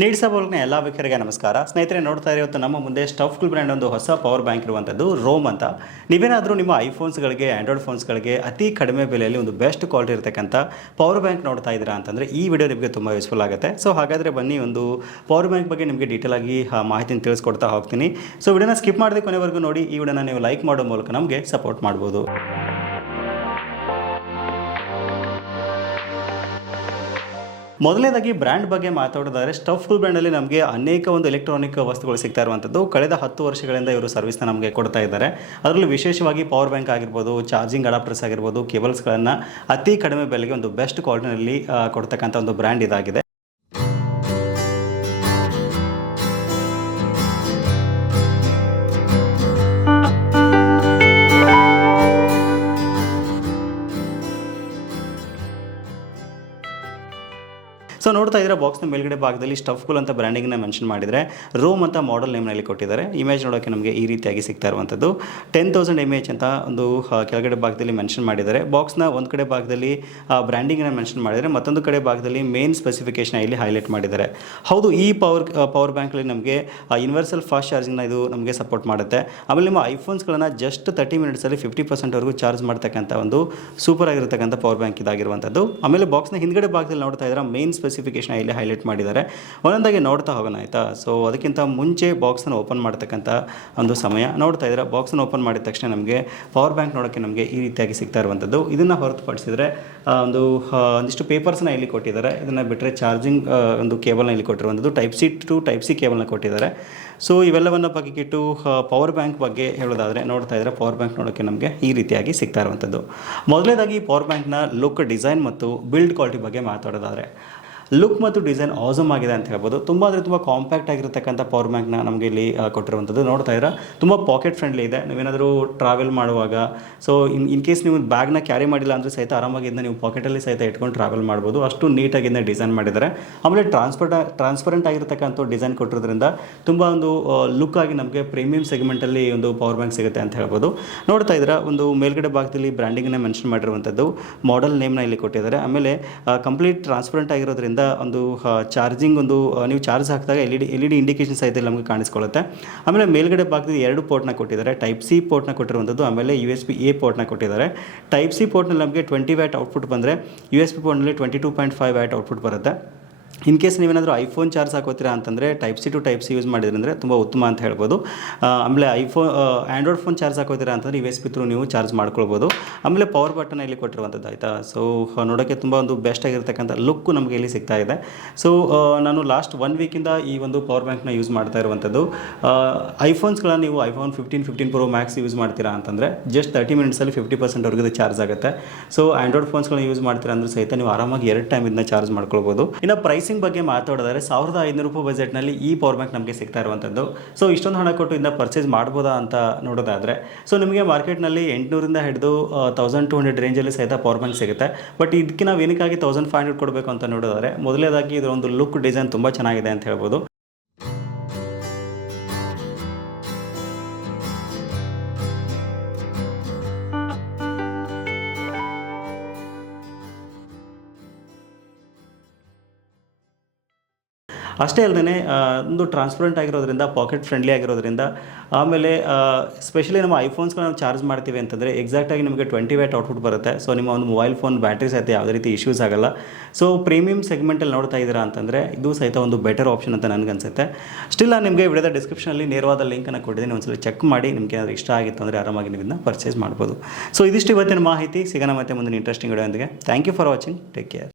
ನೀಡ್ಸ ಬೋಲ್ನ ಎಲ್ಲ ವೀಕ್ಷರಿಗೆ ನಮಸ್ಕಾರ. ಸ್ನೇಹಿತರೆ, ನೋಡ್ತಾ ಇರೋದು ನಮ್ಮ ಮುಂದೆ ಸ್ಟಫ್ಗಳು ಬ್ರ್ಯಾಂಡ್ ಒಂದು ಹೊಸ ಪವರ್ ಬ್ಯಾಂಕ್ ಇರುವಂಥದ್ದು ರೋಮ್ ಅಂತ. ನೀವೇನಾದರೂ ನಿಮ್ಮ ಐಫೋನ್ಸ್ಗಳಿಗೆ ಆ್ಯಂಡ್ರಾಯ್ಡ್ ಫೋನ್ಸ್ಗಳಿಗೆ ಅತಿ ಕಡಿಮೆ ಬೆಲೆಯಲ್ಲಿ ಒಂದು ಬೆಸ್ಟ್ ಕ್ವಾಲಿಟಿ ಇರತಕ್ಕಂಥ ಪವರ್ ಬ್ಯಾಂಕ್ ನೋಡ್ತಾ ಇದ್ದೀರಾ ಅಂತಂದರೆ ಈ ವಿಡಿಯೋ ನಿಮಗೆ ತುಂಬ ಯೂಸ್ಫುಲ್ ಆಗುತ್ತೆ. ಸೊ ಹಾಗಾದರೆ ಬನ್ನಿ, ಒಂದು ಪವರ್ ಬ್ಯಾಂಕ್ ಬಗ್ಗೆ ನಿಮಗೆ ಡೀಟೇಲ್ ಆಗಿ ಮಾಹಿತಿನ ತಿಳಿಸ್ಕೊಡ್ತಾ ಹೋಗ್ತೀನಿ. ಸೊ ವಿಡಿಯೋನ ಸ್ಕಿಪ್ ಮಾಡದೆ ಕೊನೆವರೆಗೂ ನೋಡಿ, ಈ ವಿಡಿಯೋನ ನೀವು ಲೈಕ್ ಮಾಡೋ ಮೂಲಕ ನಮಗೆ ಸಪೋರ್ಟ್ ಮಾಡ್ಬೋದು. ಮೊದಲನೇದಾಗಿ ಬ್ರ್ಯಾಂಡ್ ಬಗ್ಗೆ ಮಾತಾಡೋದಾದ್ರೆ ಸ್ಟಫ್ ಫುಲ್ ಬ್ರ್ಯಾಂಡಲ್ಲಿ ನಮಗೆ ಅನೇಕ ಒಂದು ಎಲೆಕ್ಟ್ರಾನಿಕ್ ವಸ್ತುಗಳು ಸಿಗ್ತಾ ಇರುವಂಥದ್ದು. ಕಳೆದ ಹತ್ತು ವರ್ಷಗಳಿಂದ ಇವರು ಸರ್ವಿಸ್ನ ನಮಗೆ ಕೊಡ್ತಾ ಇದ್ದಾರೆ. ಅದರಲ್ಲೂ ವಿಶೇಷವಾಗಿ ಪವರ್ ಬ್ಯಾಂಕ್ ಆಗಿರ್ಬೋದು, ಚಾರ್ಜಿಂಗ್ ಅಡಾಪ್ಟರ್ಸ್ ಆಗಿರ್ಬೋದು, ಕೇಬಲ್ಸ್ಗಳನ್ನು ಅತಿ ಕಡಿಮೆ ಬೆಲೆಗೆ ಒಂದು ಬೆಸ್ಟ್ ಕ್ವಾಲಿಟಿನಲ್ಲಿ ಕೊಡ್ತಕ್ಕಂಥ ಒಂದು ಬ್ರ್ಯಾಂಡ್ ಇದಾಗಿದೆ. Så ನೋಡ್ತಾ ಇದ್ರೆ ಬಾಕ್ಸ್ನ ಮೇಲ್ಗಡೆ ಭಾಗದಲ್ಲಿ ಸ್ಟಫ್ಗಳು ಅಂತ ಬ್ರ್ಯಾಂಡಿಂಗ್ನ ಮೆನ್ಷನ್ ಮಾಡಿದರೆ ರೂಮ್ ಅಂತ ಮಾಡೆಲ್ ನೇಮ್ನಲ್ಲಿ ಕೊಟ್ಟಿದ್ದಾರೆ. ಇಮೇಜ್ ನೋಡೋಕ್ಕೆ ನಮಗೆ ಈ ರೀತಿಯಾಗಿ ಸಿಗ್ತಾ ಇರುವಂಥದ್ದು. ಟೆನ್ ತೌಸಂಡ್ ಇಮೇಜ್ ಅಂತ ಒಂದು ಕೆಳಗಡೆ ಭಾಗದಲ್ಲಿ ಮೆನ್ಷನ್ ಮಾಡಿದ್ದಾರೆ. ಬಾಕ್ಸ್ನ ಒಂದು ಕಡೆ ಭಾಗದಲ್ಲಿ ಬ್ರ್ಯಾಂಡಿಂಗ್ನ ಮೆನ್ಷನ್ ಮಾಡಿದರೆ, ಮತ್ತೊಂದು ಕಡೆ ಭಾಗದಲ್ಲಿ ಮೇನ್ ಸ್ಪೆಸಿಫಿಕೇಶನ್ ಇಲ್ಲಿ ಹೈಲೈಟ್ ಮಾಡಿದ್ದಾರೆ. ಹೌದು, ಈ ಪವರ್ ಪವರ್ ಬ್ಯಾಂಕಲ್ಲಿ ನಮಗೆ ಯೂನಿವರ್ಸಲ್ ಫಾಸ್ಟ್ ಚಾರ್ಜಿಂಗ್ನ ಇದು ನಮಗೆ ಸಪೋರ್ಟ್ ಮಾಡುತ್ತೆ. ಆಮೇಲೆ ನಿಮ್ಮ ಐಫೋನ್ಸ್ಗಳನ್ನು ಜಸ್ಟ್ ತರ್ಟಿ ಮಿನಿಟ್ಸಲ್ಲಿ ಫಿಫ್ಟಿ ಪರ್ಸೆಂಟ್ವರೆಗೂ ಚಾರ್ಜ್ ಮಾಡ್ತಕ್ಕಂಥ ಒಂದು ಸೂಪರ್ ಆಗಿರತಕ್ಕಂಥ ಪವರ್ ಬ್ಯಾಂಕ್ ಇದಾಗಿರುವಂಥದ್ದು. ಆಮೇಲೆ ಬಾಕ್ಸ್ನ ಹಿಂದ್ಗಡೆ ಭಾಗದಲ್ಲಿ ನೋಡ್ತಾ ಇದ್ರೆ ಮೇನ್ ಸ್ಪೆಸಿಫಿಕೇಶನ್ ಇಲ್ಲಿ ಹೈಲೈಟ್ ಮಾಡಿದ್ದಾರೆ. ಒಂದೊಂದಾಗಿ ನೋಡ್ತಾ ಹೋಗೋಣ ಆಯಿತಾ? ಸೊ ಅದಕ್ಕಿಂತ ಮುಂಚೆ ಬಾಕ್ಸನ್ನು ಓಪನ್ ಮಾಡ್ತಕ್ಕಂಥ ಒಂದು ಸಮಯ. ನೋಡ್ತಾ ಇದ್ದಾರೆ ಬಾಕ್ಸನ್ನು ಓಪನ್ ಮಾಡಿದ ತಕ್ಷಣ ನಮಗೆ ಪವರ್ ಬ್ಯಾಂಕ್ ನೋಡೋಕ್ಕೆ ನಮಗೆ ಈ ರೀತಿಯಾಗಿ ಸಿಗ್ತಾ ಇರುವಂಥದ್ದು. ಇದನ್ನು ಹೊರತುಪಡಿಸಿದರೆ ಒಂದು ಒಂದಿಷ್ಟು ಪೇಪರ್ಸ್ನ ಇಲ್ಲಿ ಕೊಟ್ಟಿದ್ದಾರೆ. ಇದನ್ನು ಬಿಟ್ಟರೆ ಚಾರ್ಜಿಂಗ್ ಒಂದು ಕೇಬಲ್ನ ಇಲ್ಲಿ ಕೊಟ್ಟಿರುವಂಥದ್ದು. Type C to type C ಕೇಬಲ್ನ ಕೊಟ್ಟಿದ್ದಾರೆ. ಸೊ ಇವೆಲ್ಲವನ್ನು ಬಗೆಗಿಟ್ಟು ಪವರ್ ಬ್ಯಾಂಕ್ ಬಗ್ಗೆ ಹೇಳೋದಾದರೆ, ನೋಡ್ತಾ ಇದ್ದರೆ ಪವರ್ ಬ್ಯಾಂಕ್ ನೋಡೋಕ್ಕೆ ನಮಗೆ ಈ ರೀತಿಯಾಗಿ ಸಿಗ್ತಾ ಇರುವಂಥದ್ದು. ಮೊದಲನೇದಾಗಿ ಪವರ್ ಬ್ಯಾಂಕ್ನ ಲುಕ್ ಡಿಸೈನ್ ಮತ್ತು ಬಿಲ್ಡ್ ಕ್ವಾಲಿಟಿ ಬಗ್ಗೆ ಮಾತಾಡೋದಾದರೆ ಲುಕ್ ಮತ್ತು ಡಿಸೈನ್ ಆಸಮ್ ಆಗಿದೆ ಅಂತ ಹೇಳ್ಬೋದು. ತುಂಬ ಅಂದರೆ ತುಂಬ ಕಾಂಪ್ಯಾಕ್ಟ್ ಆಗಿರತಕ್ಕಂಥ ಪವರ್ ಬ್ಯಾಂಕ್ನ ನಮಗೆ ಇಲ್ಲಿ ಕೊಟ್ಟಿರುವಂಥದ್ದು ನೋಡ್ತಾ ಇದ್ರೆ ತುಂಬ ಪಾಕೆಟ್ ಫ್ರೆಂಡ್ಲಿ ಇದೆ. ನೀವೇನಾದರೂ ಟ್ರಾವೆಲ್ ಮಾಡುವಾಗ ಸೊ ಇನ್ ಇನ್ ಕೇಸ್ ನೀವು ಬ್ಯಾಗ್ನ ಕ್ಯಾರಿ ಮಾಡಿಲ್ಲ ಅಂದರೆ ಸಹಿತ ಆರಾಮಾಗಿ ಇದನ್ನ ನೀವು ಪಾಕೆಟಲ್ಲಿ ಸಹಿತ ಇಟ್ಕೊಂಡು ಟ್ರಾವೆಲ್ ಮಾಡ್ಬೋದು. ಅಷ್ಟು ನೀಟಾಗಿ ಇದನ್ನ ಡಿಸೈನ್ ಮಾಡಿದ್ದಾರೆ. ಆಮೇಲೆ ಟ್ರಾನ್ಸ್ಪರ್ಟ್ ಟ್ರಾನ್ಸ್ಪರೆಂಟ್ ಆಗಿರತಕ್ಕಂಥ ಡಿಸೈನ್ ಕೊಟ್ಟಿರೋದ್ರಿಂದ ತುಂಬ ಒಂದು ಲುಕ್ ಆಗಿ ನಮಗೆ ಪ್ರೀಮಿಯಂ ಸೆಗ್ಮೆಂಟಲ್ಲಿ ಒಂದು ಪವರ್ ಬ್ಯಾಂಕ್ ಸಿಗುತ್ತೆ ಅಂತ ಹೇಳ್ಬೋದು. ನೋಡ್ತಾ ಇದ್ರೆ ಒಂದು ಮೇಲ್ಗಡೆ ಭಾಗದಲ್ಲಿ ಬ್ರ್ಯಾಂಡಿಂಗ್ನ ಮೆನ್ಷನ್ ಮಾಡಿರುವಂಥದ್ದು. ಮಾಡೆಲ್ ನೇಮ್ನ ಇಲ್ಲಿ ಕೊಟ್ಟಿದ್ದಾರೆ. ಆಮೇಲೆ ಕಂಪ್ಲೀಟ್ ಟ್ರಾನ್ಸ್ಪರೆಂಟ್ ಆಗಿರೋದ್ರಿಂದ ಒಂದು ಚಾರ್ಜಿಂಗ್ ಒಂದು ನೀವು ಚಾರ್ಜ್ ಹಾಕಿದಾಗ L E D L E D indication ಸಹಿತ ನಮಗೆ ಕಾಣಿಸ್ಕೊಳ್ಳುತ್ತೆ. ಆಮೇಲೆ ಮೇಲ್ಗಡೆ ಭಾಗದಲ್ಲಿ ಎರಡು ಪೋರ್ಟ್ನ ಕೊಟ್ಟಿದ್ದಾರೆ. ಟೈಪ್ ಸಿ ಪೋರ್ಟ್ನ ಕೊಟ್ಟಿರುವಂಥದ್ದು, ಆಮೇಲೆ ಯು ಎಸ್ ಪಿ ಎ ಪೋರ್ಟ್ನ ಕೊಟ್ಟಿದ್ದಾರೆ. ಟೈಪ್ ಸಿ ಪೋರ್ಟ್ನಲ್ಲಿ ನಮಗೆ ಟ್ವೆಂಟಿ ವ್ಯಾಟ್ ಔಟ್ಪುಟ್ ಬಂದರೆ ಯು ಎಸ್ ಪಿ ಪೋರ್ಟ್ನಲ್ಲಿ twenty two point five watt output ಬರುತ್ತೆ. ಇನ್ ಕೇಸ್ ನೀವೇನಾದರೂ ಐಫೋನ್ ಚಾರ್ಜ್ ಹಾಕೋತೀರಾ ಅಂತಂದರೆ type C to type C use ಮಾಡಿದ್ರಂದರೆ ತುಂಬ ಉತ್ತಮ ಅಂತ ಹೇಳ್ಬೋದು. ಆಮೇಲೆ ಐಫೋನ್ ಆ್ಯಂಡ್ರಾಯ್ಡ್ ಫೋನ್ ಚಾರ್ಜ್ ಹಾಕೋತೀರಾ ಅಂತಂದರೆ ಯು ಎಸ್ ಪಿ ತ್ರೂ ನೀವು ಚಾರ್ಜ್ ಮಾಡ್ಕೊಳ್ಬೋದು. ಆಮೇಲೆ ಪವರ್ ಬಟನ್ ಇಲ್ಲಿ ಕೊಟ್ಟಿರುವಂಥದ್ದು ಆಯಿತಾ? ಸೊ ನೋಡೋಕ್ಕೆ ತುಂಬ ಒಂದು ಬೆಸ್ಟ್ ಆಗಿರ್ತಕ್ಕಂಥ ಲುಕ್ಕು ನಮಗೆ ಇಲ್ಲಿ ಸಿಗ್ತಾ ಇದೆ. ಸೊ ನಾನು ಲಾಸ್ಟ್ ಒನ್ ವೀಕಿಂದ ಈ ಒಂದು ಪವರ್ ಬ್ಯಾಂಕ್ನ ಯೂಸ್ ಮಾಡ್ತಾ ಇರುವಂಥದ್ದು. ಐಫೋನ್ಸ್ಗಳನ್ನ ನೀವು iPhone fifteen fifteen pro max use ಮಾಡ್ತೀರಾ ಅಂತಂದರೆ ಜಸ್ಟ್ ತರ್ಟಿ ಮಿನಿಟ್ಸಲ್ಲಿ ಫಿಫ್ಟಿ ಪರ್ಸೆಂಟ್ವರೆಗೂ ಇದು ಚಾರ್ಜ್ ಆಗುತ್ತೆ. ಸೊ ಆ್ಯಂಡ್ರಾಯ್ಡ್ ಫೋನ್ಸ್ಗಳನ್ನ ಯೂಸ್ ಮಾಡ್ತೀರಾ ಅಂದರೆ ಸಹಿತ ನೀವು ಆರಾಮಾಗಿ ಎರಡು ಟೈಮ್ ಇದನ್ನ ಚಾರ್ಜ್ ಮಾಡ್ಕೊಳ್ಬೋದು. ಇನ್ನು ಪ್ರೈಸಿಂಗ್ ಬಗ್ಗೆ ಮಾತಾಡಿದರೆ ಸಾವಿರದ ಐನೂರು ರೂಪಾಯಿ ಬಜೆಟ್ನಲ್ಲಿ ಈ ಪವರ್ ಬ್ಯಾಂಕ್ ನಮಗೆ ಸಿಗ್ತಾ ಇರುವಂಥದ್ದು. ಸೊ ಇಷ್ಟೊಂದು ಹಣ ಕೊಟ್ಟು ಇಂದ ಪರ್ಚೇಸ್ ಮಾಡ್ಬೋದಾ ಅಂತ ನೋಡೋದಾದರೆ ಸೊ ನಿಮಗೆ ಮಾರ್ಕೆಟ್ನಲ್ಲಿ ಎಂಟುನೂರಿಂದ ಹಿಡಿದು ತೌಸಂಡ್ ಟು ಹಂಡ್ರೆಡ್ ರೇಂಜಲ್ಲಿ ಸಹಿತ ಪವರ್ ಬ್ಯಾಂಕ್ ಸಿಗುತ್ತೆ. ಬಟ್ ಇದಕ್ಕೆ ನಾವು ಏನಕ್ಕಾಗಿ ತೌಸಂಡ್ ಫೈವ್ ಹಂಡ್ರೆಡ್ ಕೊಡಬೇಕು ಅಂತ ನೋಡೋದಾದರೆ ಮೊದಲೇದಾಗಿ ಇದರ ಒಂದು ಲುಕ್ ಡಿಸೈನ್ ತುಂಬ ಚೆನ್ನಾಗಿದೆ ಅಂತ ಹೇಳ್ಬೋದು. ಅಷ್ಟೇ ಅಲ್ಲದೆ ಒಂದು ಟ್ರಾನ್ಸ್ಪರೆಂಟ್ ಆಗಿರೋದ್ರಿಂದ ಪಾಕೆಟ್ ಫ್ರೆಂಡ್ಲಿ ಆಗಿರೋದ್ರಿಂದ, ಆಮೇಲೆ ಸ್ಪೆಷಲಿ ನಮ್ಮ ಐಫೋನ್ಸ್ಗಳನ್ನ ನಾವು ಚಾರ್ಜ್ ಮಾಡ್ತೀವಿ ಅಂತಂದರೆ ಎಕ್ಸಾಕ್ಟಾಗಿ ನಿಮಗೆ ಟ್ವೆಂಟಿ ವ್ಯಾಟ್ ಔಟ್ಪುಟ್ ಬರುತ್ತೆ. ಸೊ ನಿಮ್ಮ ಒಂದು ಮೊಬೈಲ್ ಫೋನ್ ಬ್ಯಾಟ್ರಿ ಸಹಿತ ಯಾವುದೇ ರೀತಿ ಇಶ್ಯೂಸ್ ಆಗಲ್ಲ. ಸೊ ಪ್ರೀಮಿಯಂ ಸೆಗ್ಮೆಂಟಲ್ಲಿ ನೋಡ್ತಾ ಇದ್ದೀರಾ ಅಂತಂದರೆ, ಇದು ಸಹಿತ ಒಂದು ಬೆಟರ್ ಆಪ್ಷನ್ ಅಂತ ನನಗನ್ಸುತ್ತೆ ಸ್ಟಿಲ್ ನಾನು ನಿಮಗೆ ವಿಡಿಯೋದ ಡಿಸ್ಕ್ರಿಪ್ಷನಲ್ಲಿ ನೇರವಾದ ಲಿಂಕನ್ನು ಕೊಟ್ಟಿದ್ದೀನಿ. ಒಂದ್ಸಲ ಚೆಕ್ ಮಾಡಿ, ನಿಮಗೆ ಏನಾದರೂ ಇಷ್ಟ ಆಗಿತ್ತು ಅಂದರೆ ಆರಾಮಾಗಿ ನೀವು ಇದನ್ನ ಪರ್ಚೇಸ್ ಮಾಡ್ಬೋದು. ಸೊ ಇದಿಷ್ಟು ಇವತ್ತಿನ ಮಾಹಿತಿ. ಸಿಗೋಣ ಮತ್ತೆ ಮುಂದಿನ interesting video thank you for watching take care